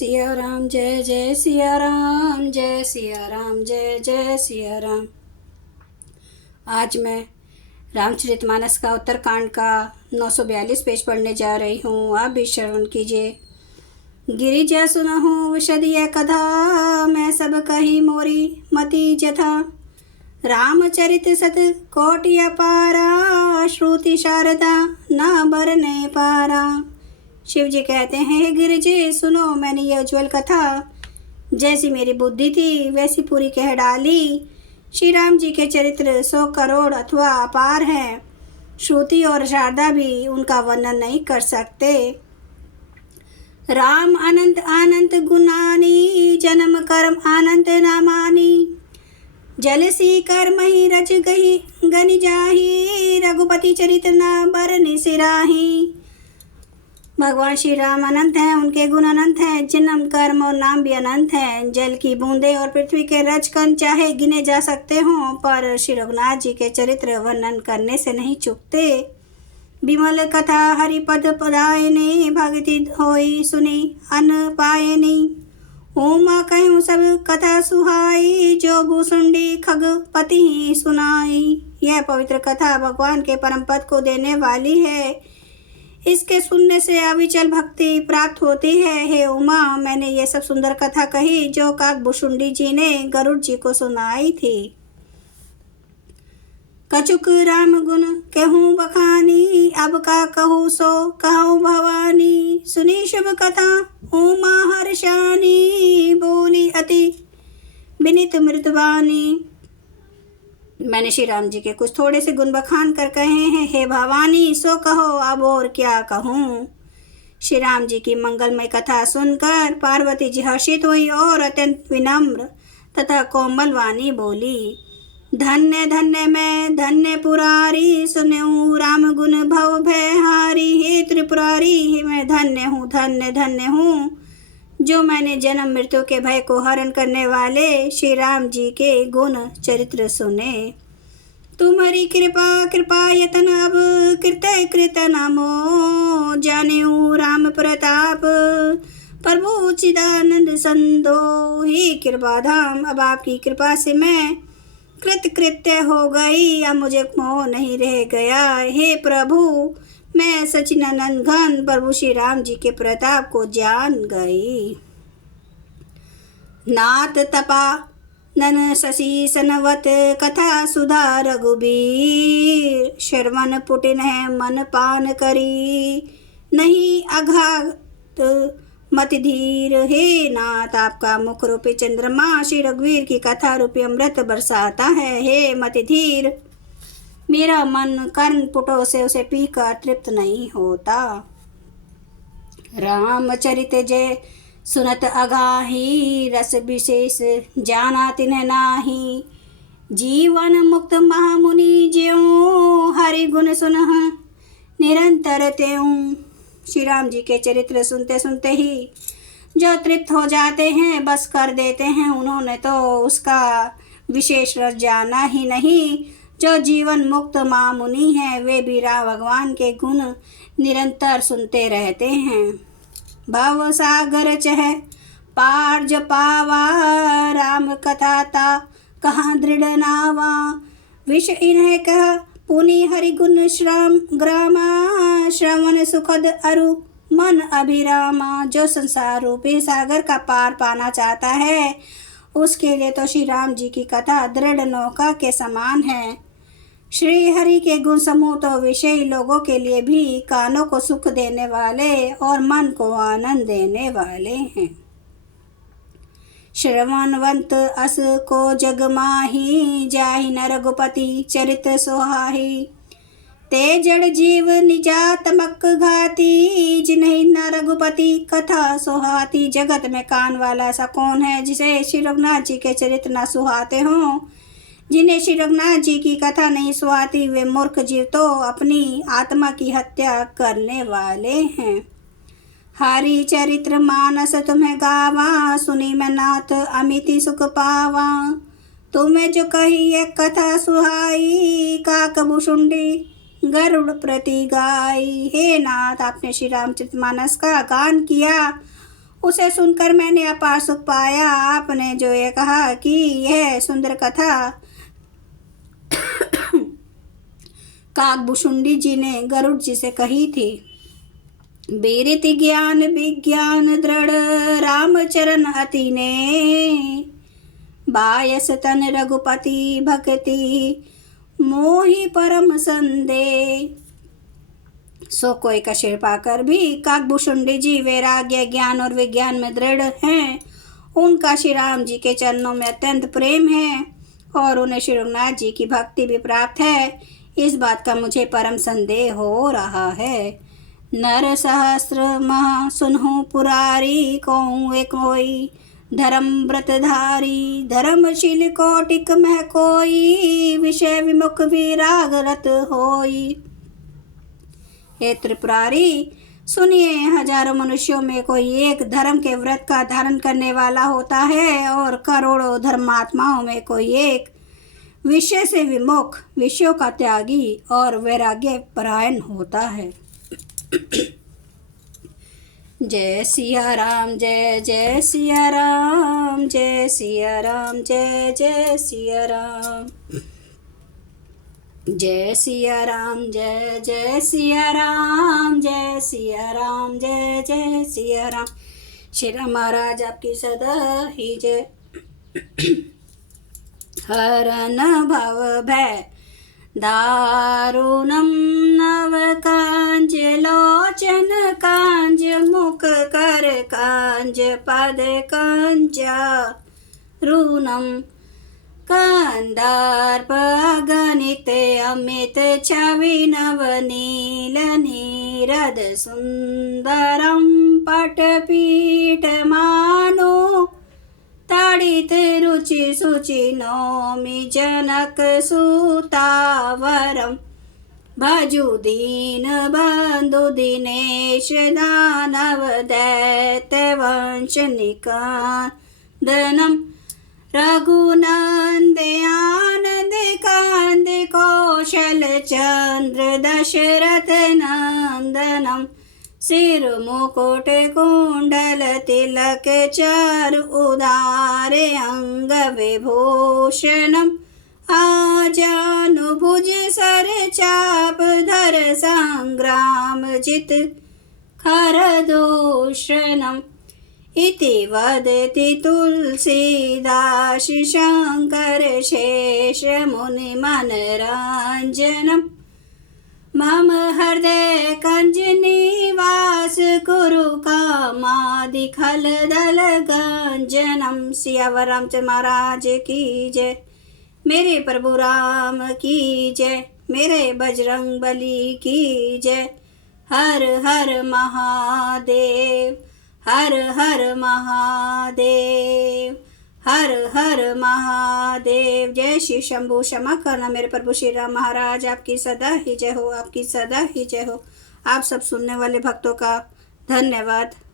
सिया राम जय जय सिया राम, जय सिया राम जय जय सिया राम। आज मैं रामचरितमानस का उत्तरकांड का 942 पेज पढ़ने जा रही हूँ। आप भी श्रवण कीजिए। गिरिजा सुनहु विशद यह कथा, मैं सब कही मोरी मति जथा। रामचरित सत कोटि अपारा, श्रुति शारदा ना बरने पारा। शिव जी कहते हैं, हे गिरिजे सुनो, मैंने ये उज्ज्वल कथा जैसी मेरी बुद्धि थी वैसी पूरी कह डाली। श्री राम जी के चरित्र 100 करोड़ अथवा अपार हैं। श्रुति और शारदा भी उनका वर्णन नहीं कर सकते। राम अनंत अनंत गुणानी, जन्म कर्म अनंत नामानी। जल सी कर्म ही रच गही गनि जाही, रघुपति चरित न बरनि सिराही। भगवान श्री राम अनंत हैं, उनके गुण अनंत हैं, जन्म कर्म और नाम भी अनंत हैं। जल की बूंदे और पृथ्वी के रजकण चाहे गिने जा सकते हों, पर श्री रघुनाथ जी के चरित्र वर्णन करने से नहीं चुकते। विमल कथा हरिपद पदायने, भगति होई सुनी अन पायनी। उमा कहूँ सब कथा सुहाई, जो भूसुंडी खगपति सुनाई। यह पवित्र कथा भगवान के परम पद को देने वाली है। इसके सुनने से अविचल भक्ति प्राप्त होती है। हे उमा, मैंने ये सब सुंदर कथा कही जो काकभूषुंडी जी ने गरुड़ जी को सुनाई थी। कछुक राम गुण कहूँ बखानी, अब का कहूँ सो कहूँ भवानी। सुनी शुभ कथा उमा हर्षानी, बोली अति विनित मृदुबानी। मैंने श्री राम जी के कुछ थोड़े से गुण बखान कर कहे हैं। हे भवानी, सो कहो, अब और क्या कहूँ। श्री राम जी की मंगलमय कथा सुनकर पार्वती जी हर्षित हुई और अत्यंत विनम्र तथा कोमल वाणी बोली। धन्य धन्य मैं धन्य पुरारी, सुनूं राम गुण भव भयहारी। हे त्रिपुरारी, हे मैं धन्य हूँ जो मैंने जन्म मृत्यु के भय को हरण करने वाले श्री राम जी के गुण चरित्र सुने। तुम्हारी कृपा यतन अब कृत्य कृत नामो, जानेऊ राम प्रताप प्रभु चिदानंद संदो। हे कृपा धाम, अब आपकी कृपा से मैं कृत्य हो गई, अब मुझे मोह नहीं रह गया। हे प्रभु, मैं सचिदानंद घन प्रभु श्री राम जी के प्रताप को जान गई। नाथ तपा नन शशि सनवत, कथा सुधा रघुबीर। श्रवण पुटिन है मन पान करी, नहीं अघात मत धीर। हे नाथ, आपका मुख रूपी चंद्रमा श्री रघुवीर की कथा रूपी अमृत बरसाता है। हे मत धीर, मेरा मन कर्ण पुटों से उसे पीकर तृप्त नहीं होता। रामचरित जय सुनत अगाही, रस विशेष जाना तिन्ह नाही। जीवन मुक्त महामुनि ज्यों, हरि गुण सुनह निरंतर त्यों। श्री राम जी के चरित्र सुनते सुनते ही जो तृप्त हो जाते हैं, बस कर देते हैं, उन्होंने तो उसका विशेष रस जाना ही नहीं। जो जीवन मुक्त महामुनि हैं, वे भी राम भगवान के गुण निरंतर सुनते रहते हैं। भव सागर चह पार जो पावा, राम कथा ता कहाँ दृढ़ नावा। विष इन्हें कह पुनि हरि गुण श्राम ग्रामा, श्रवण सुखद अरु मन अभिरामा। जो संसार रूपी सागर का पार पाना चाहता है, उसके लिए तो श्री राम जी की कथा दृढ़ नौका के समान है। श्री हरि के गुण समूह तो विषयी लोगों के लिए भी कानों को सुख देने वाले और मन को आनंद देने वाले हैं। श्रवणवंत अस को जग माही, जाहि न रघुपति चरित सोहाही। ते जड़ जीव निजातमक घाती, जिन्हें न रघुपति कथा सुहाती। जगत में कान वाला ऐसा कौन है जिसे श्री रघुनाथ जी के चरित्र न सुहाते हों। जिन्हें श्री रघुनाथ जी की कथा नहीं सुहाती, वे मूर्ख जीव तो अपनी आत्मा की हत्या करने वाले हैं। हरि चरित्र मानस तुम्हें गावा, सुनी मैं नाथ अमिति सुख पावा। तुम्हें जो कही एक कथा सुहाई, काकभूषुंडी गरुड़ प्रति गाई। हे नाथ, आपने श्री रामचरितमानस का गान किया उसे सुनकर मैंने अपार सुख पाया। आपने जो ये कहा कि यह सुंदर कथा काकभूषुंडी जी ने गरुड़ जी से कही थी। बीरिति ज्ञान विज्ञान दृढ़ रामचरण अति ने, बायस तन रघुपति भक्ति मोहि परम संदेह। सो कोई कशिर पाकर भी काकभूषुंडी जी वैराग्य ज्ञान और विज्ञान में दृढ़ हैं। उनका श्री राम जी के चरणों में अत्यंत प्रेम है और उन्हें श्री रघुनाथ जी की भक्ति भी प्राप्त है। इस बात का मुझे परम संदेह हो रहा है। नर सहस्र मह सुनहु पुरारी, कहूँ एक होई धर्म व्रतधारी। धर्मशील कौटिक मह कोई, विषय विमुख विराग रत होई। हे त्रिपुरारी, सुनिए, हजारों मनुष्यों में कोई एक धर्म के व्रत का धारण करने वाला होता है और करोड़ों धर्मात्माओं में कोई एक विषय से विमुख, विषयों का त्यागी और वैराग्य परायण होता है। जय सिया राम, जय जय सिया राम, जय सिया राम, जय जय सिया राम। जय सिया राम, जय जय सिया राम, जय सिया राम, जय जय सिया राम। श्री राम महाराज आपकी सदा ही जय। हरन भव भय दारुणम नव कांज लोचन कांज मुख कर कांज पद कांजा रूनम कंदार्प अगणित अमित छवि नवनील नीरद सुंदरम पटपीठ मानो ताड़ित रुचि सुचि नौमि जनक सुतावरम भजु दीन बंधु दिनेश दानव दैत्य वंश निकंदनम रघुनंद आनंद कांद कौशल चंद्र दशरथ नंदनम सिर मुकुट कुंडल तिलक चारु उदारे अंग विभूषणम आजानुभुज सर चाप धर संग्राम जित खरदूषणम इति वदति तुलसीदास शंकर शेष मुनि मनरंजनम मम हृदय कंज निवास कुरु कामादि खल दल गंजनम। सियावर रामचंद्र महाराज की जय। मेरे प्रभु राम की जय। मेरे बजरंग बली की जय। हर हर महादेव, हर हर महादेव, हर हर महादेव। जय श्री शंभु। क्षमा करना मेरे प्रभु श्री राम महाराज, आपकी सदा ही जय हो, आपकी सदा ही जय हो। आप सब सुनने वाले भक्तों का धन्यवाद।